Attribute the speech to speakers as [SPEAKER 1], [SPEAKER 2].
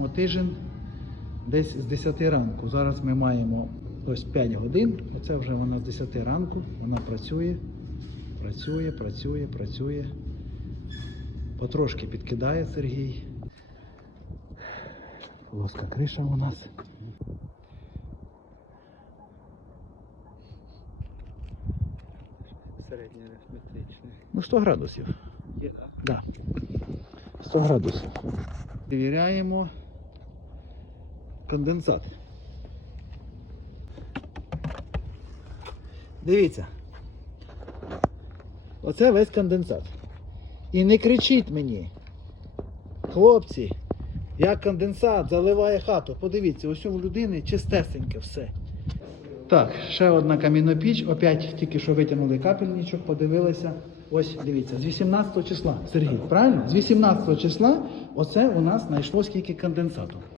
[SPEAKER 1] маємо тиждень десь з 10 ранку. Зараз ми маємо ось 5 годин. Оце вже вона з 10 ранку. Вона працює, працює, працює, працює. Потрошки підкидає Сергій. Плоска криша у нас.
[SPEAKER 2] Середній арифметичний.
[SPEAKER 1] Ну 100 градусів.
[SPEAKER 2] Є,
[SPEAKER 1] Да. 100 градусів. Перевіряємо конденсат. Дивіться. Оце весь конденсат. І не кричіть мені. Хлопці, як конденсат заливає хату. Подивіться, ось у людини чистесеньке все. Так, ще одна камінопіч. Опять тільки що витягнули капельничок, подивилися. Ось дивіться, з 18 числа, Сергій, правильно? З 18 числа оце у нас знайшло скільки конденсату.